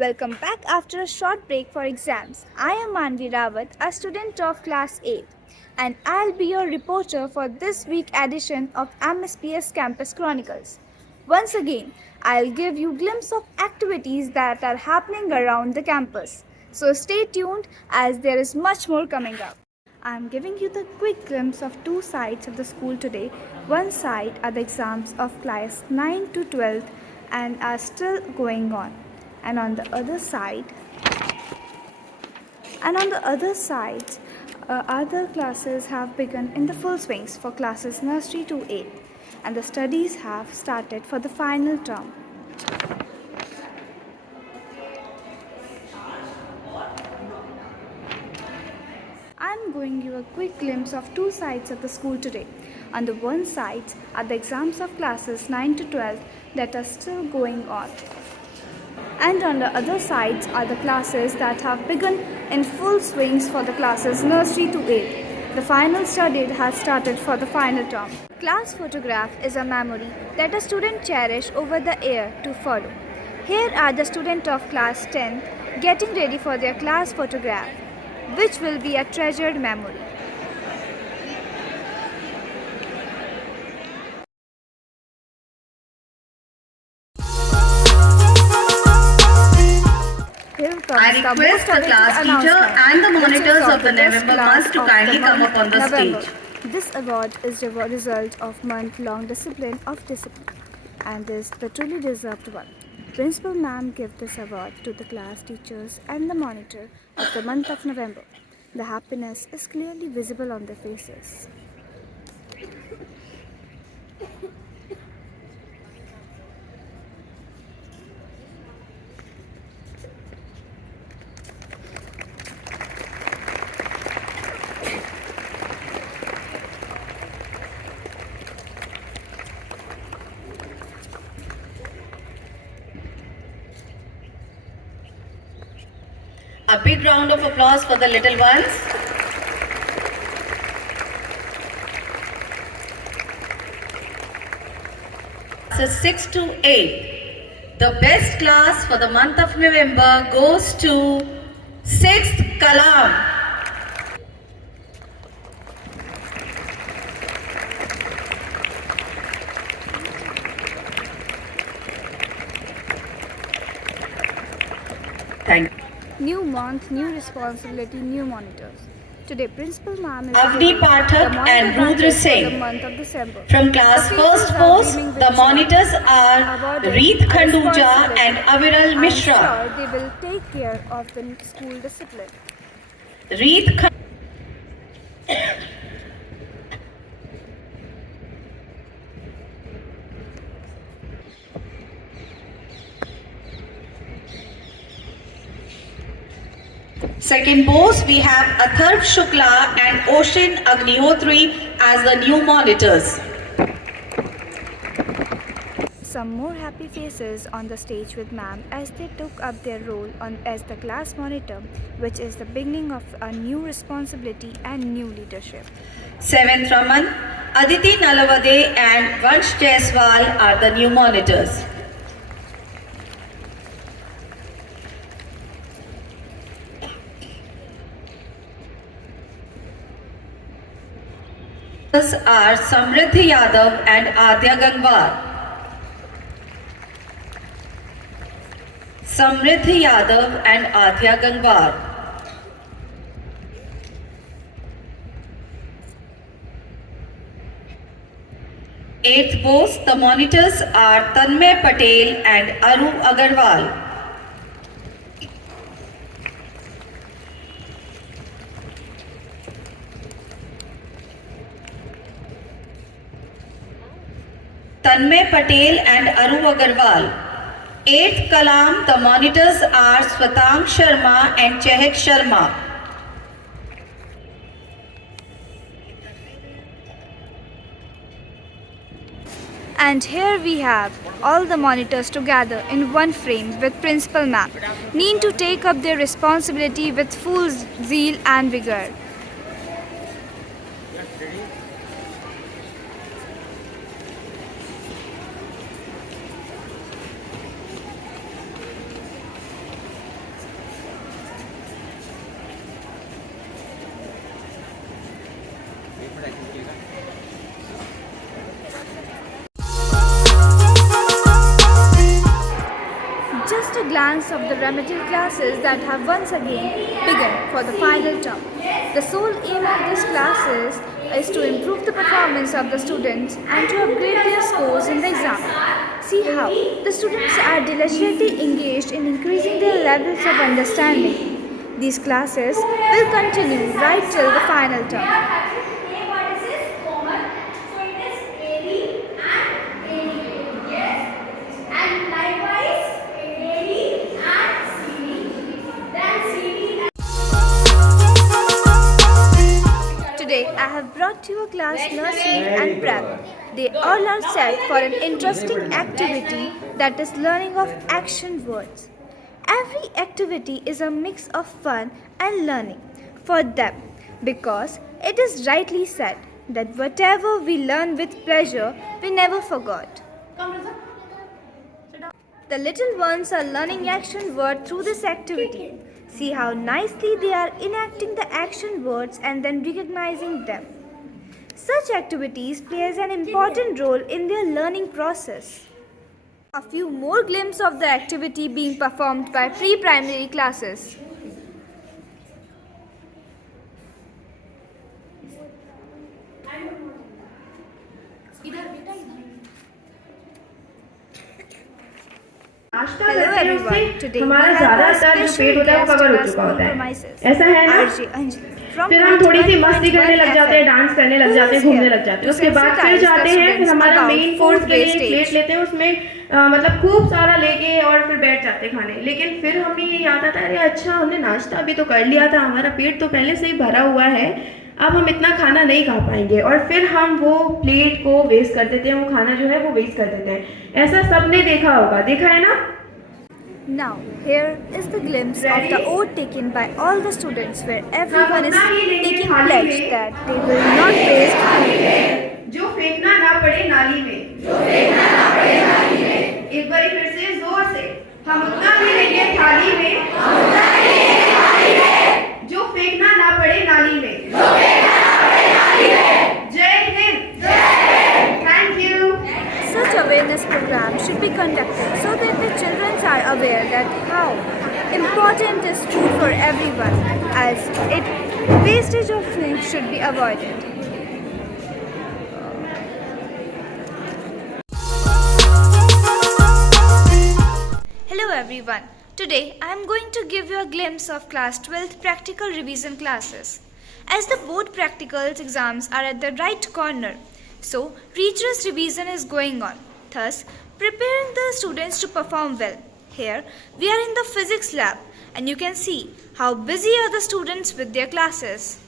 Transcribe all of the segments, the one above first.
Welcome back after a short break for exams. I am Manvi Rawat, a student of class 8, and I'll be your reporter for this week's edition of MSPS Campus Chronicles. Once again, I'll give you glimpse of activities that are happening around the campus. So stay tuned as there is much more coming up. I'm giving you the quick glimpse of two sides of the school today. One side are the exams of class 9 to 12 and are still going on. And on the other side, other classes have begun in the full swings for classes nursery to 8 and the studies have started for the final term. I'm going to give a quick glimpse of two sides of the school today. On the one side are the exams of classes 9 to 12 that are still going on. And on the other sides are the classes that have begun in full swings for the classes nursery to 8. The final study has started for the final term. Class photograph is a memory that a student cherish over the year to follow. Here are the students of class 10 getting ready for their class photograph, which will be a treasured memory. I request the class teacher and the monitors of the November month to kindly come up on the stage. This award is the result of month-long discipline and is the truly deserved one. Principal ma'am gave this award to the class teachers and the monitor of the month of November. The happiness is clearly visible on their faces. A big round of applause for the little ones. Classes 6 to 8. The best class for the month of November goes to 6th Kalam. Thank you. New month, new responsibility, new monitors. Today, Principal Ma'am is Avni Pathak and Rudra Singh. for the month of December. From class The first faces are post, beaming with the joy. monitors are Awarded Reet a Khanduja responsibility. and Aviral I'm Mishra. sure they will take care of the school discipline. Reet Khan- Second post, we have Atharv Shukla and Oshin Agnihotri as the new monitors. Some more happy faces on the stage with ma'am as they took up their role as the class monitor, which is the beginning of a new responsibility and new leadership. 7th Raman, Aditi Nalavade and Vansh Jaiswal are the new monitors. Are Samriddhi Yadav and Adya Gangwar. Samriddhi Yadav and Adya Gangwar. Eighth post, the monitors are Tanmay Patel and Aru Agarwal. Tanmay Patel and Aru Agarwal. 8th Kalam, the monitors are Swatang Sharma and Chehek Sharma. And here we have all the monitors together in one frame with Principal Ma'am, need to take up their responsibility with full zeal and vigor. glance of the remedial classes that have once again begun for the final term. The sole aim of these classes is to improve the performance of the students and to upgrade their scores in the exam. See how the students are diligently engaged in increasing their levels of understanding. These classes will continue right till the final term. Today I have brought you a class nursery and prep. They all are set for an interesting activity that is learning of action words. Every activity is a mix of fun and learning for them because it is rightly said that whatever we learn with pleasure, we never forgot. The little ones are learning action word through this activity. See how nicely they are enacting the action words and then recognizing them. Such activities plays an important role in their learning process. A few more glimpses of the activity being performed by pre-primary classes. Hello everyone. Today we have a special guest at our school premises. ऐसा है ना? RJ Anjali from फिर हम थोड़ी सी 91.1 मस्ती करने लग जाते हैं, FM. डांस करने लग Who जाते हैं, is घूमने here लग जाते हैं. to उसके बाद फिर sensitize जाते the हैं, फिर students हमारा about मेन food कोर्स के लिए wastage. प्लेट लेते हैं, उसमें मतलब खूब सारा लेके और फिर बैठ जाते हैं खाने. लेकिन फिर हमें ये याद आता है, अरे अच्छा हमने नाश्ता भी तो कर लिया था, हमारा पेट तो पहले से ही भरा हुआ है, अब हम इतना खाना नहीं खा पाएंगे. और फिर हम वो प्लेट को वेस्ट कर देते हैं, वो खाना जो है वो वेस्ट कर देते हैं. ऐसा सबने देखा होगा, देखा है ना? Now, here is the glimpse of the oath taken by all the students where everyone is taking pledge that they will not waste food. जो फेंकना ना पड़े नाली में. एक बार फिर से जोर से, हम उतना भी लेंगे थाली में जो फेंकना ना पड़े नाली में. जय Hind. Thank you. Such awareness programs should be conducted so that the children are aware that how important is food for everyone, as wastage of food should be avoided. Hello everyone. Today I am going to give you a glimpse of class 12th practical revision classes. As the board practicals exams are at the right corner, so rigorous revision is going on, thus preparing the students to perform well. Here we are in the physics lab and you can see how busy are the students with their classes.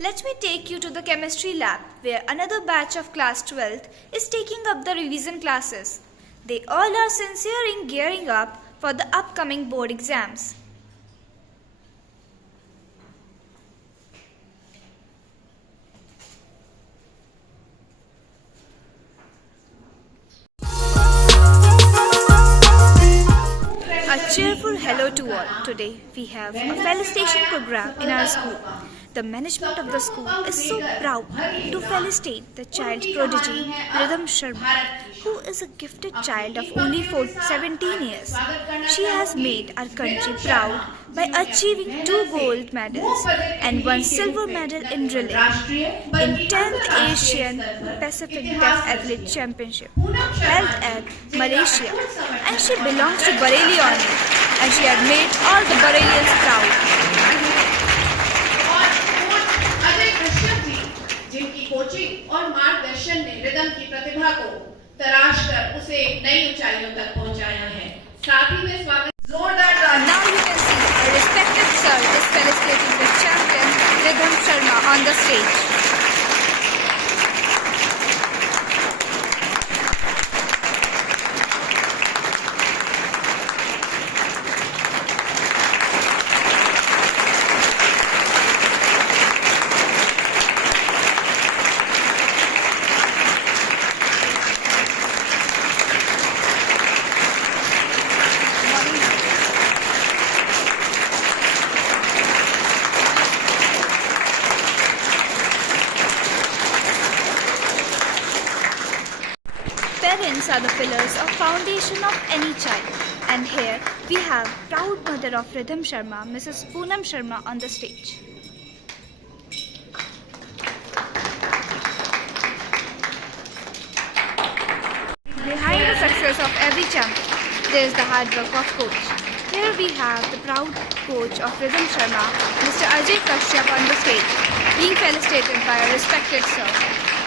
Let me take you to the chemistry lab where another batch of class 12th is taking up the revision classes. They all are sincere in gearing up for the upcoming board exams. A cheerful hello to all. Today we have a felicitation program in our school. The management of the school is so proud to felicitate the child prodigy Rhythm Sharma, who is a gifted child of only 17 years. She has made our country proud by achieving 2 gold medals and 1 silver medal in drilling in 10th Asian Pacific Deaf Athlete Championship held at Malaysia, and she belongs to Bareilly only, and she had made all the Bareillians proud. जिनकी coaching और मार्गदर्शन ने rhythm की प्रतिभा को तराश कर उसे नई ऊंचाइयों तक पहुंचाया है. साथ ही में स्वागत जोरदार Now you can see a respected sir is felicitating the champion Rhythm Sharma on the stage. Parents are the pillars of foundation of any child. And here we have proud mother of Rhythm Sharma, Mrs. Poonam Sharma on the stage. Behind the success of every champion, there is the hard work of coach. Here we have the proud coach of Rhythm Sharma, Mr. Ajay Kashyap on the stage, being felicitated by a respected sir.